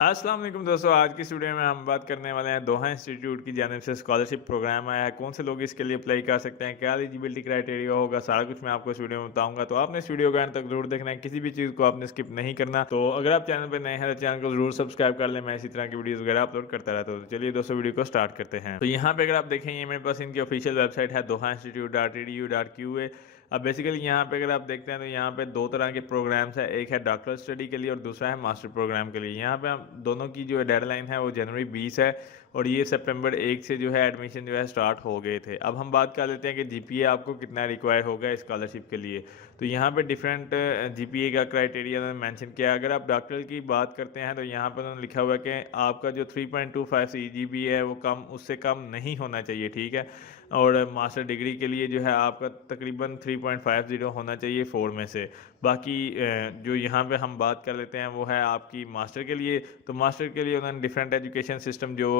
अस्सलाम वालेकुम दोस्तों, आज की इस वीडियो में हम बात करने वाले हैं दोहा इंस्टीट्यूट की जानिब से स्कॉलरशिप प्रोग्राम आया है। कौन से लोग इसके लिए अप्लाई कर सकते हैं, क्या एलिजिबिलिटी क्राइटेरिया होगा, सारा कुछ मैं आपको इस वीडियो में बताऊंगा। तो आपने इस वीडियो को एंड तक जरूर देखना है, किसी भी चीज़ को आपने स्किप नहीं करना। तो अगर आप चैनल पर नए हैं तो चैनल को जरूर सब्सक्राइब कर लें, मैं इसी तरह की वीडियोज़ वगैरह अपलोड करता रहता हूँ। तो चलिए दोस्तों, वीडियो को स्टार्ट करते हैं। तो यहाँ पे अगर आप देखें, ये मेरे पास इनकी ऑफिशियल वेबसाइट है दोहा इंस्टीट्यूट .edu.qa। अब बेसिकली यहाँ पे अगर आप देखते हैं तो यहाँ पे दो तरह के प्रोग्राम्स है, एक है डॉक्टरल स्टडी के लिए और दूसरा है मास्टर प्रोग्राम के लिए। यहाँ पे हम दोनों की जो डेडलाइन है वो जनवरी 20 है और ये सितंबर 1 से जो है एडमिशन जो है स्टार्ट हो गए थे। अब हम बात कर लेते हैं कि जीपीए आपको कितना रिक्वायर होगा स्कॉलरशिप के लिए। तो यहाँ पे डिफरेंट जीपीए का क्राइटेरिया उन्होंने मेंशन किया है। अगर आप डॉक्टर की बात करते हैं तो यहाँ पर उन्होंने लिखा हुआ है कि आपका जो 3.25 सीजीपीए है वो कम उससे कम नहीं होना चाहिए, ठीक है। और मास्टर डिग्री के लिए जो है आपका तकरीबन 3.50 होना चाहिए 4 में से। बाकी जो यहाँ पे हम बात कर लेते हैं वो है आपकी मास्टर के लिए। तो मास्टर के लिए उन्होंने डिफरेंट एजुकेशन सिस्टम जो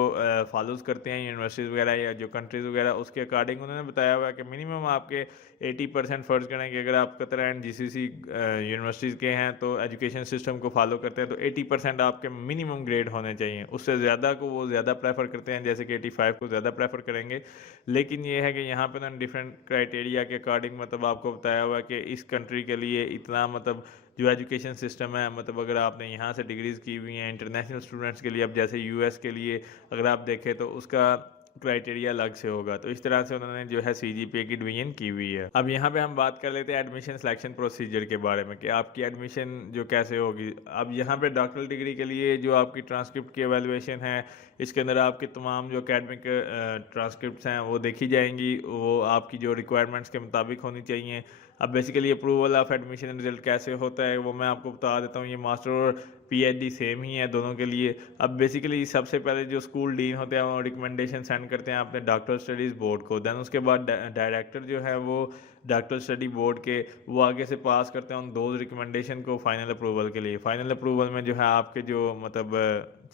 फॉलोज करते हैं यूनिवर्सिटीज़ वगैरह या जो कंट्रीज़ वगैरह, उसके अकॉर्डिंग उन्होंने बताया हुआ है कि मिनिमम आपके 80% फ़र्ज़ करें कि अगर आप कतर एंड जीसीसी यूनिवर्सिटीज़ के हैं तो एजुकेशन सिस्टम को फॉलो करते हैं तो 80% आपके मिनिमम ग्रेड होने चाहिए। उससे ज़्यादा को वो ज़्यादा प्रेफर करते हैं, जैसे कि 85 को ज़्यादा प्रेफर करेंगे। लेकिन ये है कि यहाँ पे उन्होंने डिफरेंट क्राइटेरिया के अकॉर्डिंग मतलब आपको बताया हुआ है कि इस कंट्री के लिए इतना मतलब जो एजुकेशन सिस्टम है, मतलब अगर आपने यहाँ से डिग्रीज की हुई हैं इंटरनेशनल स्टूडेंट्स के लिए, अब जैसे यूएस के लिए अगर आप देखें तो उसका क्राइटेरिया अलग से होगा। तो इस तरह से उन्होंने जो है सीजीपीए की डिवीजन की हुई है। अब यहाँ पे हम बात कर लेते हैं एडमिशन सिलेक्शन प्रोसीजर के बारे में कि आपकी एडमिशन जो कैसे होगी। अब यहाँ पे डॉक्टरल डिग्री के लिए जो आपकी ट्रांसक्रिप्ट की एवेलुएशन है, इसके अंदर आपके तमाम जो अकेडमिक ट्रांसक्रिप्ट्स हैं वो देखी जाएंगी, वो आपकी जो रिक्वायरमेंट्स के मुताबिक होनी चाहिए। अब basically approval of admission result कैसे होता है वो मैं आपको बता देता हूँ। ये मास्टर और पीएचडी सेम ही है दोनों के लिए। अब बेसिकली सबसे पहले जो स्कूल डीन होते हैं वो रिकमेंडेशन सेंड करते हैं अपने डॉक्टर स्टडीज़ बोर्ड को। देन उसके बाद डायरेक्टर जो है वो डॉक्टर स्टडी बोर्ड के वो आगे से पास करते हैं उन दो रिकमेंडेशन को फाइनल अप्रूवल के लिए। फाइनल अप्रूवल में जो है आपके जो मतलब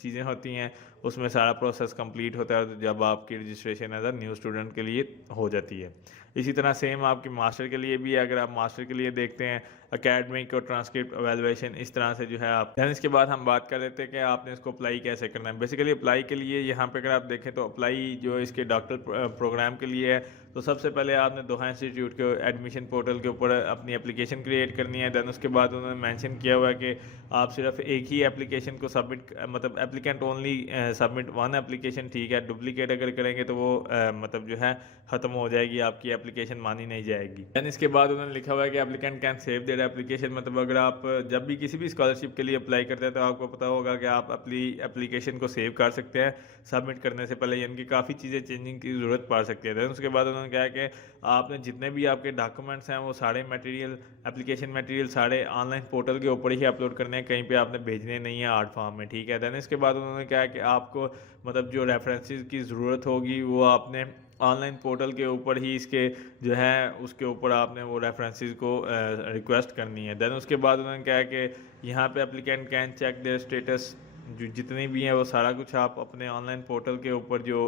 चीज़ें होती हैं उसमें सारा प्रोसेस कंप्लीट होता है, तो जब आपकी registration as a new student के लिए हो जाती है। इसी तरह सेम आपकी मास्टर के लिए भी है। अगर आप मास्टर के लिए देखते हैं एकेडमिक और ट्रांसक्रिप्ट एवेलुएशन इस तरह से जो है आप। दैन इसके बाद हम बात कर लेते हैं कि आपने इसको अप्लाई कैसे करना है। बेसिकली अप्लाई के लिए यहाँ पे अगर आप देखें तो अप्लाई जो इसके डॉक्टर प्रोग्राम के लिए है, तो सबसे पहले आपने दोहा इंस्टीट्यूट के एडमिशन पोर्टल के ऊपर अपनी एप्लीकेशन क्रिएट करनी है। दैन उसके बाद उन्होंने मेंशन किया हुआ है कि आप सिर्फ एक ही एप्लीकेशन को सबमिट मतलब applicant only submit one application, ठीक है। डुप्लीकेट अगर करेंगे तो वो मतलब जो है ख़त्म हो जाएगी, आपकी एप्लीकेशन मानी नहीं जाएगी। दैन इसके बाद उन्होंने लिखा हुआ है कि applicant can save their application, मतलब अगर आप जब भी किसी भी स्कॉलरशिप के लिए अप्लाई करते हैं तो आपको पता होगा कि आप अपनी एप्लीकेशन को सेव कर सकते हैं सबमिट करने से पहले, यानी कि काफ़ी चीज़ें चेंजिंग की ज़रूरत पड़ सकती है। दैन उसके बाद उन्होंने कहा कि आपने जितने भी आपके डॉक्यूमेंट्स हैं वो सारे मटेरियल एप्लीकेशन मटेरियल सारे ऑनलाइन पोर्टल के ऊपर ही अपलोड करने हैं, कहीं पे आपने भेजने नहीं है आर्ट फॉर्म में, ठीक है। दैन इसके बाद उन्होंने कहा कि आपको मतलब जो रेफरेंसेस की ज़रूरत होगी वो आपने ऑनलाइन पोर्टल के ऊपर ही इसके जो है उसके ऊपर आपने वो रेफरेंसेस को रिक्वेस्ट करनी है। देन उसके बाद उन्होंने कहा कि यहाँ पे applicant can check their status, जो जितनी भी हैं वो सारा कुछ आप अपने ऑनलाइन पोर्टल के ऊपर जो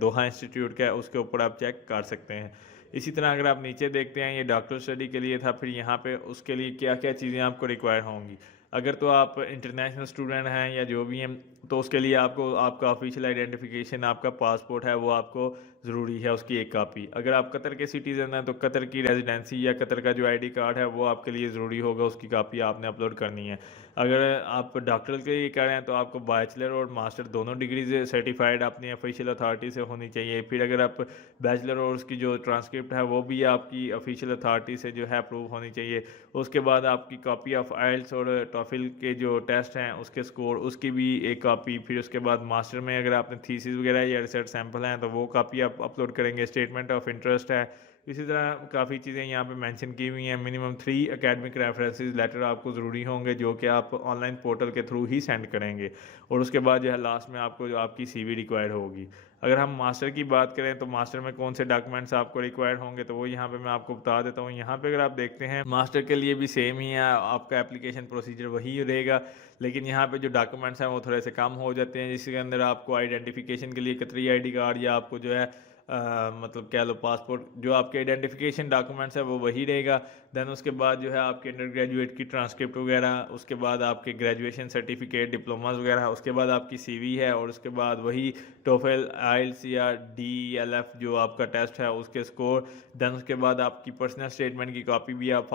दोहा इंस्टीट्यूट का है उसके ऊपर आप चेक कर सकते हैं। इसी तरह अगर आप नीचे देखते हैं ये डॉक्टर स्टडी के लिए था, फिर यहाँ पे उसके लिए क्या क्या चीज़ें आपको रिक्वायर होंगी। अगर तो आप इंटरनेशनल स्टूडेंट हैं या जो भी हैं तो उसके लिए आपको आपका ऑफिशियल आइडेंटिफिकेशन आपका पासपोर्ट है वो आपको ज़रूरी है, उसकी एक कापी। अगर आप कतर के सिटीज़न हैं तो कतर की रेजिडेंसी या कतर का जो आईडी कार्ड है वो आपके लिए ज़रूरी होगा, उसकी कापी आपने अपलोड करनी है। अगर आप डॉक्टर के लिए कह रहे हैं तो आपको बैचलर और मास्टर दोनों डिग्रीज सर्टिफाइड अपनी ऑफिशियल अथॉरिटी से होनी चाहिए। फिर अगर आप बैचलर और उसकी जो ट्रांसक्रिप्ट है वो भी आपकी ऑफिशियल अथॉरिटी से जो है अप्रूव होनी चाहिए। उसके बाद आपकी कॉपी ऑफ आइल्स और टॉफिल के जो टेस्ट हैं उसके स्कोर, उसकी भी एक कॉपी। फिर उसके बाद मास्टर में अगर आपने थीसिस वगैरह या रिसर्च सैंपल हैं तो वो कॉपी आप अपलोड करेंगे। स्टेटमेंट ऑफ इंटरेस्ट है। इसी तरह काफ़ी चीज़ें यहाँ पे मेंशन की हुई हैं। मिनिमम 3 एकेडमिक रेफरेंसेस लेटर आपको ज़रूरी होंगे जो कि आप ऑनलाइन पोर्टल के थ्रू ही सेंड करेंगे। और उसके बाद जो है लास्ट में आपको जो आपकी सीवी रिक्वायर्ड होगी। अगर हम मास्टर की बात करें तो मास्टर में कौन से डॉक्यूमेंट्स आपको रिक्वायर्ड होंगे तो वो यहाँ पे मैं आपको बता देता हूँ। यहाँ पे अगर आप देखते हैं मास्टर के लिए भी सेम ही है, आपका एप्लीकेशन प्रोसीजर वही रहेगा, लेकिन यहाँ पे जो डॉक्यूमेंट्स हैं वो थोड़े से कम हो जाते हैं, जिसके अंदर आपको आइडेंटिफिकेशन के लिए कतरी आईडी कार्ड या आपको जो है मतलब कह लो पासपोर्ट, जो आपके आइडेंटिफिकेशन डॉक्यूमेंट्स है वो वही रहेगा। देन उसके बाद जो है आपके अंडर ग्रेजुएट की ट्रांसक्रिप्ट वगैरह, उसके बाद आपके ग्रेजुएशन सर्टिफिकेट, डिप्लोमास वगैरह, उसके बाद आपकी सीवी है, और उसके बाद वही टोफेल, आइल्स या DELF जो आपका टेस्ट है उसके स्कोर। देन उसके बाद आपकी पर्सनल स्टेटमेंट की कॉपी भी आप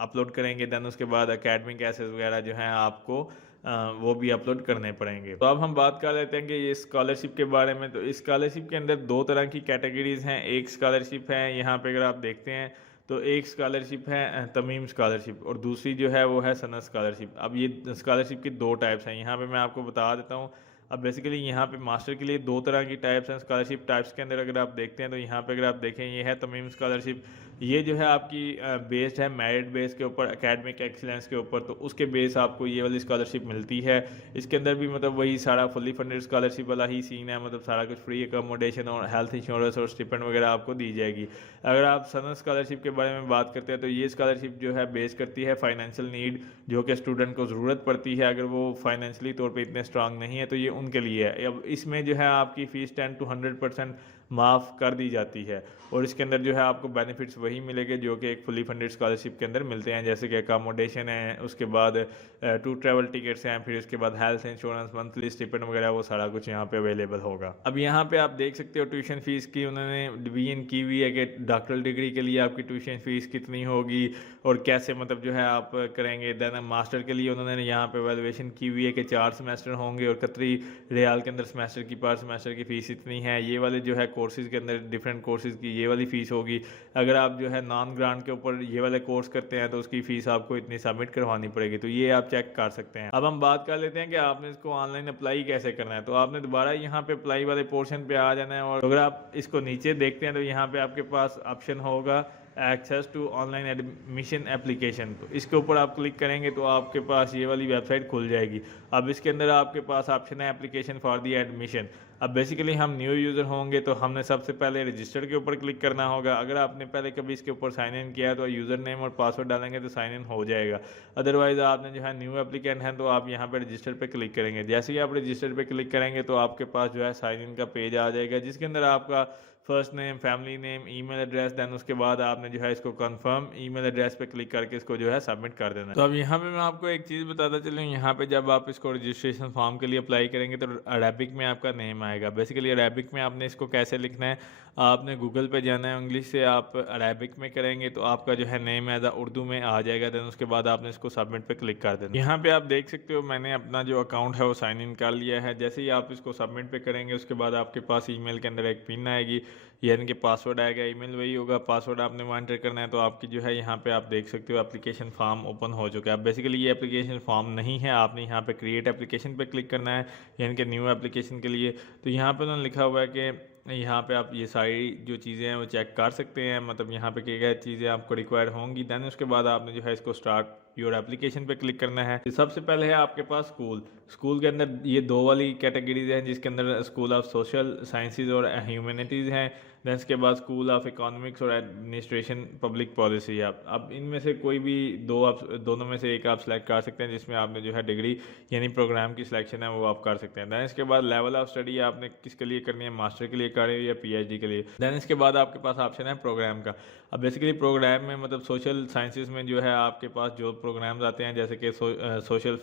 अपलोड करेंगे। देन उसके बाद एकेडमिक एसेस वगैरह जो हैं आपको वो भी अपलोड करने पड़ेंगे। तो अब हम बात कर लेते हैं कि ये स्कॉलरशिप के बारे में। तो इस स्कॉलरशिप के अंदर दो तरह की कैटेगरीज हैं। एक स्कॉलरशिप है, यहाँ पे अगर आप देखते हैं तो एक स्कॉलरशिप है तमीम स्कॉलरशिप, और दूसरी जो है वो है सनद स्कॉलरशिप। अब ये स्कॉलरशिप की दो टाइप्स हैं, यहाँ पे मैं आपको बता देता हूँ। अब बेसिकली यहाँ पे मास्टर के लिए दो तरह की टाइप्स हैं स्कॉलरशिप टाइप्स के अंदर। अगर आप देखते हैं तो यहाँ पे अगर आप देखें ये है तमीम स्कॉलरशिप। ये जो है आपकी बेस्ड है मेरिट बेस के ऊपर, एकेडमिक एक्सीलेंस के ऊपर, तो उसके बेस आपको ये वाली स्कॉलरशिप मिलती है। इसके अंदर भी मतलब वही सारा फुली फंडेड स्कॉलरशिप वाला ही सीन है, मतलब सारा कुछ फ्री अकोमोडेशन और हेल्थ इंश्योरेंस और स्टिपेंड वगैरह आपको दी जाएगी। अगर आप सनद स्कॉलरशिप के बारे में बात करते हैं तो ये स्कॉलरशिप जो है बेस करती है फाइनेंशियल नीड, जो कि स्टूडेंट को ज़रूरत पड़ती है। अगर वो फाइनेंशियली तौर पे इतने स्ट्रांग नहीं है तो ये उनके लिए है। अब इसमें जो है आपकी फ़ीस 10 to 100% माफ़ कर दी जाती है, और इसके अंदर जो है आपको बेनिफिट्स वही मिलेंगे जो कि एक फुली फंडेड स्कॉलरशिप के अंदर मिलते हैं, जैसे कि अकामोडेशन है, उसके बाद टू ट्रैवल टिकट्स हैं, फिर उसके बाद हेल्थ इंश्योरेंस, मंथली स्टिपेंड वगैरह, वो सारा कुछ यहाँ पे अवेलेबल होगा। अब यहाँ पे आप देख सकते हो ट्यूशन फीस की उन्होंने डिवीजन की हुई है कि डॉक्टरल डिग्री के लिए आपकी ट्यूशन फीस कितनी होगी और कैसे मतलब जो है आप करेंगे। देन मास्टर के लिए उन्होंने यहाँ पे वैल्यूएशन की हुई है कि 4 सेमेस्टर होंगे, और कतरी रियाल के अंदर सेमेस्टर की पर सेमेस्टर की फ़ीस इतनी है। ये वाले जो है कोर्सेज़ के अंदर डिफरेंट कोर्सेज़ की ये वाली फ़ीस होगी। अगर आप जो है नॉन ग्रांट के ऊपर ये वाले कोर्स करते हैं तो उसकी फ़ीस आपको इतनी सबमिट करवानी पड़ेगी, तो ये आप चेक कर सकते हैं। अब हम बात कर लेते हैं कि आपने इसको ऑनलाइन अप्लाई कैसे करना है। तो आपने दोबारा यहाँ पे अप्लाई वाले पोर्शन पे आ जाना है, और अगर आप इसको नीचे देखते हैं तो यहाँ पे आपके पास ऑप्शन होगा access to online admission application. तो इसके ऊपर आप क्लिक करेंगे तो आपके पास ये वाली वेबसाइट खुल जाएगी। अब इसके अंदर आपके पास ऑप्शन है एप्लीकेशन फॉर दी एडमिशन। अब बेसिकली हम न्यू यूज़र होंगे तो हमने सबसे पहले रजिस्टर के ऊपर क्लिक करना होगा। अगर आपने पहले कभी इसके ऊपर साइन इन किया है तो यूज़र नेम और पासवर्ड डालेंगे तो साइन इन हो जाएगा। अदरवाइज़ आपने जो है न्यू एप्लीकेंट हैं तो आप यहाँ पर रजिस्टर पे क्लिक करेंगे। जैसे ही आप रजिस्टर पे क्लिक करेंगे तो आपके पास जो है साइन इन का पेज आ जाएगा, जिसके अंदर आपका first name, family name, email address, then उसके बाद आपने जो है इसको कंफर्म ईमेल एड्रेस पे क्लिक करके इसको जो है सबमिट कर देना है। तो अब यहाँ पे मैं आपको एक चीज़ बताता चलूँ, यहाँ पे जब आप इसको रजिस्ट्रेशन फॉर्म के लिए अप्लाई करेंगे तो अरेबिक में आपका नेम आएगा। बेसिकली अरेबिक में आपने इसको कैसे लिखना है, आपने गूगल पे जाना है, इंग्लिश से आप अरेबिक में करेंगे तो आपका जो है नेम एज उर्दू में आ जाएगा। देन उसके बाद आपने इसको सबमिट पे क्लिक कर देना। यहाँ पे आप देख सकते हो मैंने अपना जो अकाउंट है वो साइन इन कर लिया है। जैसे ही आप इसको सबमिट पे करेंगे उसके बाद आपके पास ईमेल के अंदर एक पिन आएगी, यानी कि पासवर्ड आएगा। ईमेल वही होगा, पासवर्ड आपने वहाँ एंटर करना है। तो आपकी जो है यहाँ पे आप देख सकते हो एप्लीकेशन फॉर्म ओपन हो चुका है। अब बेसिकली ये एप्लीकेशन फॉर्म नहीं है, आपने यहाँ पे क्रिएट एप्लीकेशन पे क्लिक करना है, यानी कि न्यू एप्लीकेशन के लिए। तो यहाँ पे उन्होंने लिखा हुआ है कि यहाँ पे आप ये सारी जो चीज़ें हैं वो चेक कर सकते हैं, मतलब यहाँ पे क्या क्या चीज़ें आपको रिक्वायर होंगी। देन उसके बाद आपने जो है इसको स्टार्ट योर एप्लीकेशन पे क्लिक करना है। सबसे पहले है आपके पास स्कूल के अंदर ये दो वाली कैटेगरीज हैं, जिसके अंदर स्कूल ऑफ सोशल साइंसेज और ह्यूमैनिटीज़ हैं। देन इसके बाद स्कूल ऑफ इकोनॉमिक्स और एडमिनिस्ट्रेशन पब्लिक पॉलिसी। आप अब इनमें से कोई भी दोनों में से एक आप सेलेक्ट कर सकते हैं, जिसमें आपने जो है डिग्री यानी प्रोग्राम की सिलेक्शन है वो आप कर सकते हैं। देन इसके बाद लेवल ऑफ स्टडी आपने किसके लिए करनी है, मास्टर के लिए कर रहे हो या PhD के लिए। देन इसके बाद आपके पास ऑप्शन है प्रोग्राम का। अब बेसिकली प्रोग्राम में मतलब सोशल साइंसेज में जो है आपके पास जो प्रोग्राम्स आते हैं, जैसे कि सोशल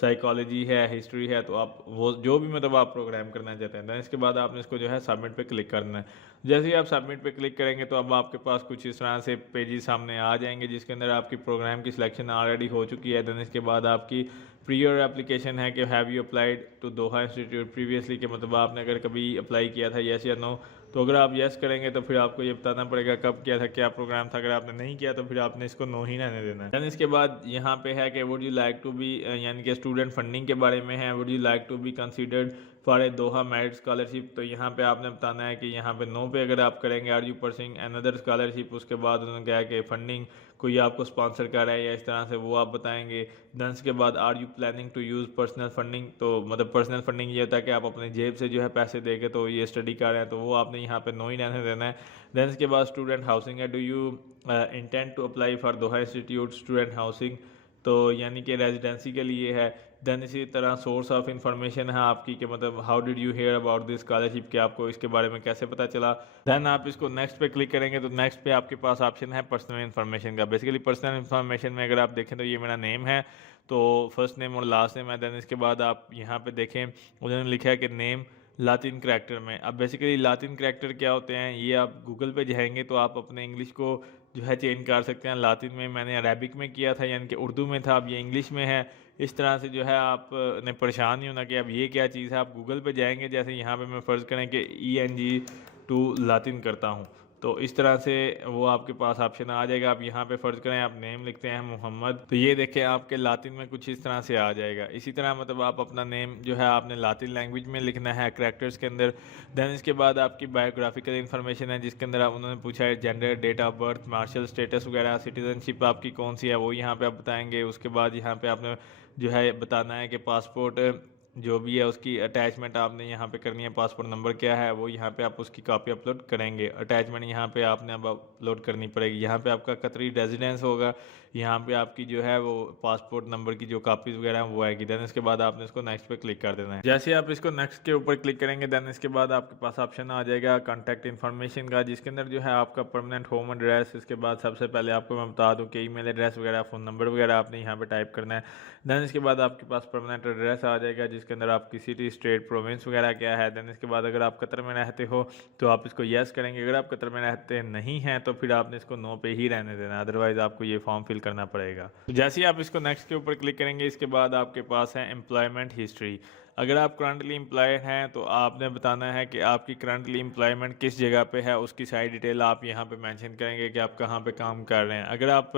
साइकोलॉजी है, हिस्ट्री है, तो आप वो जो भी मतलब आप प्रोग्राम करना चाहते हैं। देन इसके बाद आपने इसको जो है सबमिट पे क्लिक करना है। जैसे ही आप सबमिट पे क्लिक करेंगे तो अब आपके पास कुछ इस तरह से पेजेस सामने आ जाएंगे, जिसके अंदर आपकी प्रोग्राम की सिलेक्शन ऑलरेडी हो चुकी है। देन इसके बाद आपकी प्रियर एप्लीकेशन है कि have you applied to Doha Institute previously, के मतलब आपने अगर कभी अप्लाई किया था, येस या नो। तो अगर आप येस करेंगे तो फिर आपको ये बताना पड़ेगा कब किया था, क्या प्रोग्राम था। अगर आपने नहीं किया तो फिर आपने इसको नो ही रहने देना है। देन इसके बाद यहाँ पे है कि would you like to be, यानी कि स्टूडेंट फंडिंग के बारे में है, would you like to be considered for a Doha merit scholarship. तो यहाँ पे आपने बताना है कि यहाँ पे नो पे अगर आप करेंगे are you pursuing another scholarship. उसके बाद उन्होंने कहा कि फंडिंग कोई आपको स्पॉन्सर कर रहा है या इस तरह से, वो आप बताएंगे। देन इसके बाद are you planning to use personal funding. तो मतलब पर्सनल फंडिंग ये होता है कि आप अपनी जेब से जो है पैसे देके तो ये स्टडी कर रहे हैं, तो वो आपने यहाँ पे नो ही रहने देना है। देन इसके बाद स्टूडेंट हाउसिंग है, do you intend to apply for Doha Institute student housing. तो यानी कि रेजिडेंसी के लिए है देन इसी तरह सोर्स ऑफ इंफॉर्मेशन है आपकी कि मतलब how did you hear about this scholarship, कि आपको इसके बारे में कैसे पता चला। देन आप इसको नेक्स्ट पे क्लिक करेंगे तो नेक्स्ट पे आपके पास ऑप्शन है पर्सनल इन्फॉर्मेशन का। बेसिकली पर्सनल इन्फॉर्मेशन में अगर आप देखें तो ये मेरा नेम है, तो फर्स्ट नेम और लास्ट नेम है। देन इसके बाद आप यहाँ पे देखें उन्होंने लिखा है कि नेम लातिन करैक्टर में। अब बेसिकली लातिन करैक्टर क्या होते हैं, ये आप गूगल पे जाएंगे तो आप अपने इंग्लिश को जो है चेंज कर सकते हैं। लातिन में मैंने अरेबिक में किया था, यानी कि उर्दू में था, अब ये इंग्लिश में है। इस तरह से जो है आप ने परेशान नहीं होना कि अब ये क्या चीज़ है। आप गूगल पे जाएंगे, जैसे यहाँ पे मैं फ़र्ज़ करें कि ENG टू लातिन करता हूँ, तो इस तरह से वो आपके पास ऑप्शन आ जाएगा। आप यहाँ पे फ़र्ज़ करें आप नेम लिखते हैं मोहम्मद, तो ये देखें आपके लातिन में कुछ इस तरह से आ जाएगा। इसी तरह मतलब आप अपना नेम जो है आपने लातिन लैंग्वेज में लिखना है करैक्टर्स के अंदर। देन इसके बाद आपकी बायोग्राफिकल इन्फॉर्मेशन है, जिसके अंदर आप उन्होंने पूछा है gender, date of birth, marital status वगैरह, सिटीजनशिप आपकी कौन सी है वो यहाँ पर आप बताएँगे। उसके बाद यहाँ पर आपने जो है बताना है कि पासपोर्ट जो भी है उसकी अटैचमेंट आपने यहाँ पे करनी है। पासपोर्ट नंबर क्या है वो यहाँ पे आप उसकी कॉपी अपलोड करेंगे। अटैचमेंट यहाँ पे आपने अब अपलोड करनी पड़ेगी। यहाँ पे आपका कतरी रेजिडेंस होगा, यहाँ पे आपकी जो है वो पासपोर्ट नंबर की जो कापीज़ वगैरह हैं वो आएगी। देन इसके बाद आपने इसको नेक्स्ट पे क्लिक कर देना है। जैसे आप इसको नेक्स्ट के ऊपर क्लिक करेंगे देन इसके बाद आपके पास ऑप्शन आ जाएगा कॉन्टैक्ट इन्फॉर्मेशन का, जिसके अंदर जो है आपका परमानेंट होम एड्रेस, इसके बाद सबसे पहले आपको मैं बता दूँ कि ईमेल एड्रेस वगैरह, फ़ोन नंबर वगैरह आपने यहाँ पर टाइप करना है। देन इसके बाद आपके पास परमानेंट एड्रेस आ जाएगा, जिसके अंदर आपकी सिटी, स्टेट, प्रोविंस वगैरह क्या है। देन इसके बाद अगर आप कतर में रहते हो तो आप इसको येस करेंगे। अगर आप कतर में रहते नहीं हैं तो फिर आपने इसको नो पे ही रहने देना, अदरवाइज़ आपको ये फॉर्म फिल करना पड़ेगा। तो जैसे ही आप इसको नेक्स्ट के ऊपर क्लिक करेंगे इसके बाद आपके पास है एम्प्लॉयमेंट हिस्ट्री। अगर आप करंटली एम्प्लॉयड हैं तो आपने बताना है कि आपकी करंटली एम्प्लॉयमेंट किस जगह पे है, उसकी सारी डिटेल आप यहाँ पे मेंशन करेंगे कि आप कहाँ पे काम कर रहे हैं। अगर आप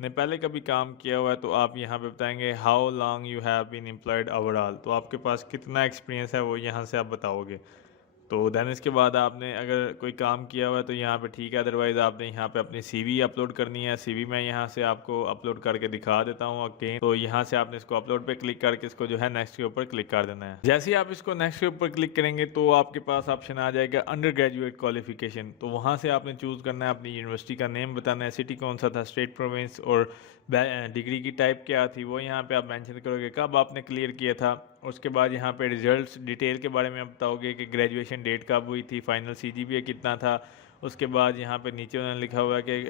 ने पहले कभी काम किया हुआ है तो आप यहाँ पे बताएंगे how long you have been employed overall, तो आपके पास कितना एक्सपीरियंस है वो यहाँ से आप बताओगे। तो देन इसके बाद आपने अगर कोई काम किया हुआ है तो यहाँ पे ठीक है, अदरवाइज़ आपने यहाँ पे अपनी CV अपलोड करनी है। CV मैं यहाँ से आपको अपलोड करके दिखा देता हूँ अगेन। तो यहाँ से आपने इसको अपलोड पे क्लिक करके इसको जो है नेक्स्ट के ऊपर क्लिक कर देना है। जैसे ही आप इसको नेक्स्ट के ऊपर क्लिक करेंगे तो आपके पास ऑप्शन आ जाएगा अंडर ग्रेजुएट क्वालिफिकेशन। तो वहाँ से आपने चूज़ करना है, अपनी यूनिवर्सिटी का नेम बताना है, सिटी कौन सा था, स्टेट, प्रोविंस और डिग्री की टाइप क्या थी वो यहाँ पे आप मेंशन करोगे, कब आपने क्लियर किया था। उसके बाद यहाँ पे रिजल्ट्स डिटेल के बारे में आप बताओगे कि ग्रेजुएशन डेट कब हुई थी, फाइनल CGPA कितना था। उसके बाद यहाँ पे नीचे उन्होंने लिखा हुआ है कि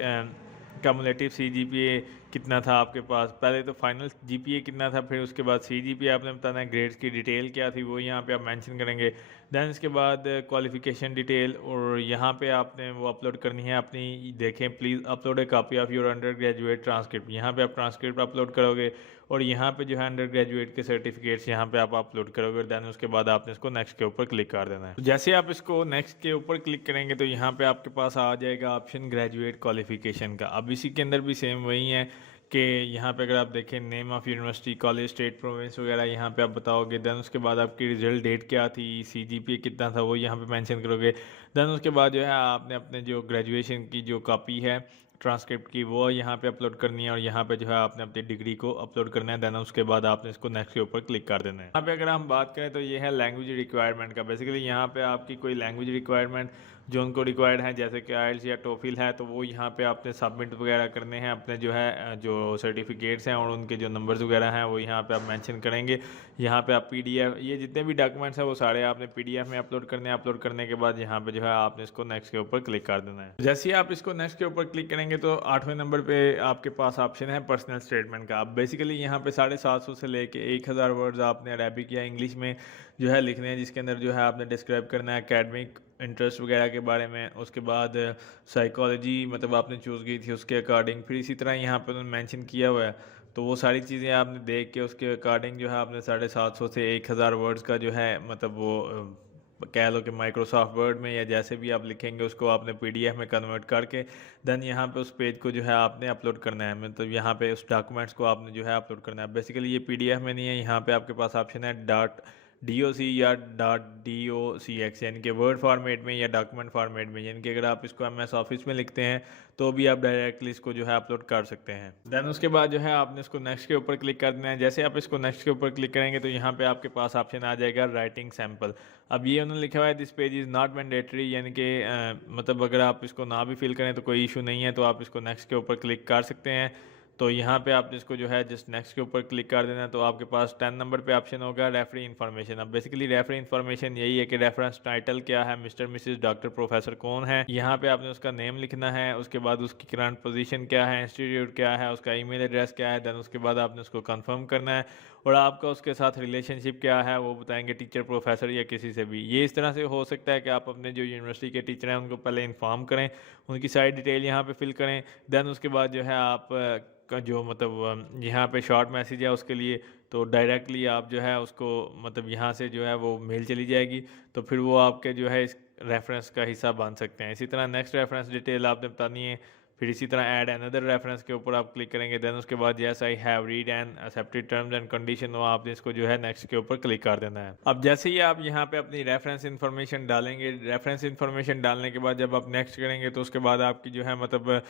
कम्युलेटिव CGPA कितना था आपके पास। पहले तो फाइनल GPA कितना था, फिर उसके बाद CGPA आपने बताना है, ग्रेड्स की डिटेल क्या थी वो यहाँ पे आप मेंशन करेंगे। देन इसके बाद क्वालिफिकेशन डिटेल, और यहाँ पे आपने वो अपलोड करनी है अपनी। देखें please upload A copy of your under graduate transcript, यहाँ पे आप ट्रांसक्रिप्ट अपलोड करोगे और यहाँ पे जो है अंडर ग्रेजुएट के सर्टिफिकेट्स यहाँ पे आप अपलोड करोगे। देन उसके बाद आपने इसको नेक्स्ट के ऊपर क्लिक कर देना है। तो जैसे आप इसको नेक्स्ट के ऊपर क्लिक करेंगे तो यहाँ पे आपके पास आ जाएगा ऑप्शन ग्रेजुएट क्वालिफिकेशन का। अब इसी के अंदर भी सेम वही है कि यहाँ पे अगर आप देखें name of university, college, state, province वगैरह यहाँ पे आप बताओगे। देन उसके बाद आपकी रिजल्ट डेट क्या थी, CGPA कितना था वो यहाँ पे मेंशन करोगे। देन उसके बाद जो है आपने अपने जो ग्रेजुएशन की जो कॉपी है ट्रांसक्रिप्ट की वो यहाँ पे अपलोड करनी है और यहाँ पे जो है आपने अपनी डिग्री को अपलोड करना है। देन उसके बाद आपने इसको नेक्स्ट के ऊपर क्लिक कर देना है। यहाँ पे अगर हम बात करें तो ये है लैंग्वेज रिक्वायरमेंट का। बेसिकली यहाँ पे आपकी कोई लैंग्वेज रिक्वायरमेंट जो उनको रिक्वायर्ड है, जैसे कि IELTS या TOEFL है, तो वो यहाँ पे आपने सबमिट वगैरह करने हैं अपने जो है जो सर्टिफिकेट्स हैं और उनके जो नंबर्स वगैरह हैं वो यहाँ पे आप मेंशन करेंगे। यहाँ पे आप PDF, ये जितने भी डॉक्यूमेंट्स हैं वो सारे आपने PDF में अपलोड करने हैं। अपलोड करने के बाद यहाँ पे जो है आपने इसको नेक्स्ट के ऊपर क्लिक कर देना है। जैसे ही आप इसको नेक्स्ट के ऊपर क्लिक करेंगे तो 8वें नंबर पे आपके पास ऑप्शन है पर्सनल स्टेटमेंट का। अब बेसिकली यहाँ पे 750 से लेके 1000 वर्ड्स आपने अरेबिक या इंग्लिश में जो है लिखने हैं, जिसके अंदर जो है आपने डिस्क्राइब करना है एकेडमिक इंटरेस्ट वगैरह के बारे में। उसके बाद साइकोलॉजी मतलब आपने चूज़ की थी उसके अकॉर्डिंग, फिर इसी तरह यहाँ पर उन्होंने मेंशन किया हुआ है। तो वो सारी चीज़ें आपने देख के उसके अकॉर्डिंग जो है आपने 750 से 1000 वर्ड्स का जो है मतलब वो कह लो कि माइक्रोसॉफ्ट वर्ड में या जैसे भी आप लिखेंगे उसको आपने PDF में कन्वर्ट करके देन यहाँ पे उस पेज को जो है आपने अपलोड करना है। मतलब यहाँ पे उस डॉक्यूमेंट्स को आपने जो है अपलोड करना है। बेसिकली ये PDF में नहीं है, यहाँ पे आपके पास ऑप्शन है .doc या .docx, यानी कि वर्ड फॉर्मेट में या डॉक्यूमेंट फॉर्मेट में। यानी कि अगर आप इसको MS ऑफिस में लिखते हैं तो भी आप डायरेक्टली इसको जो है अपलोड कर सकते हैं। देन उसके बाद जो है आपने इसको नेक्स्ट के ऊपर क्लिक कर देना है। जैसे आप इसको नेक्स्ट के ऊपर क्लिक करेंगे तो यहाँ पे आपके पास ऑप्शन आ जाएगा राइटिंग सैम्पल। अब ये उन्होंने लिखा हुआ है this page is not mandatory, यानी कि मतलब अगर आप इसको ना भी फिल करें तो कोई इशू नहीं है, तो आप इसको नेक्स्ट के ऊपर क्लिक कर सकते हैं। तो यहाँ पे आपने इसको जो है जस्ट नेक्स्ट के ऊपर क्लिक कर देना है। तो आपके पास 10 नंबर पे ऑप्शन होगा रेफरी इन्फॉर्मेशन। अब बेसिकली रेफरी इन्फॉर्मेशन यही है कि रेफरेंस टाइटल क्या है, मिस्टर मिसेस डॉक्टर प्रोफेसर कौन है, यहाँ पे आपने उसका नेम लिखना है, उसके बाद उसकी करंट पोजीशन क्या है, इंस्टीट्यूट क्या है, उसका ईमेल एड्रेस क्या है, देन उसके बाद आपने उसको कंफर्म करना है और आपका उसके साथ रिलेशनशिप क्या है वो बताएंगे, टीचर प्रोफेसर या किसी से भी। ये इस तरह से हो सकता है कि आप अपने जो यूनिवर्सिटी के टीचर हैं उनको पहले इन्फॉर्म करें, उनकी सारी डिटेल यहाँ पे फिल करें, देन उसके बाद जो है आप का जो मतलब यहाँ पे शॉर्ट मैसेज है उसके लिए तो डायरेक्टली आप जो है उसको मतलब यहाँ से जो है वो मेल चली जाएगी, तो फिर वो आपके जो है इस रेफरेंस का हिस्सा बन सकते हैं। इसी तरह नेक्स्ट रेफरेंस डिटेल आपने बतानी है, फिर इसी तरह ऐड अनदर रेफरेंस के ऊपर आप क्लिक करेंगे, देन उसके बाद yes I have read and accepted terms and condition, वो आपने इसको जो है नेक्स्ट के ऊपर क्लिक कर देना है। अब जैसे ही आप यहाँ पे अपनी रेफरेंस इन्फॉर्मेशन डालेंगे, रेफरेंस इन्फॉर्मेशन डालने के बाद जब आप नेक्स्ट करेंगे तो उसके बाद आपकी जो है मतलब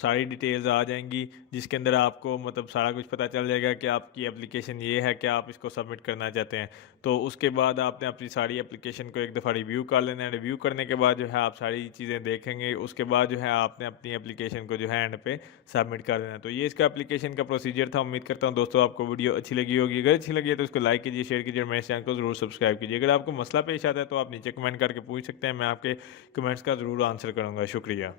सारी डिटेल्स आ जाएंगी जिसके अंदर आपको मतलब सारा कुछ पता चल जाएगा कि आपकी एप्लीकेशन ये है कि आप इसको सबमिट करना चाहते हैं। तो उसके बाद आपने अपनी सारी एप्लीकेशन को एक दफ़ा रिव्यू कर लेना है। रिव्यू करने के बाद जो है आप सारी चीज़ें देखेंगे, उसके बाद जो है आपने अपनी एप्लीकेशन को जो है एंड पे सबमिट कर देना है। तो ये इसका एप्लीकेशन का प्रोसीजर था। उम्मीद करता हूँ दोस्तों आपको वीडियो अच्छी लगी होगी। अगर अच्छी लगी है तो उसको लाइक कीजिए, शेयर कीजिए, मेरे चैनल को जरूर सब्सक्राइब कीजिए। अगर आपको मसला पेश आता है तो आप नीचे कमेंट करके पूछ सकते हैं, मैं आपके कमेंट्स का ज़रूर आंसर करूँगा। शुक्रिया।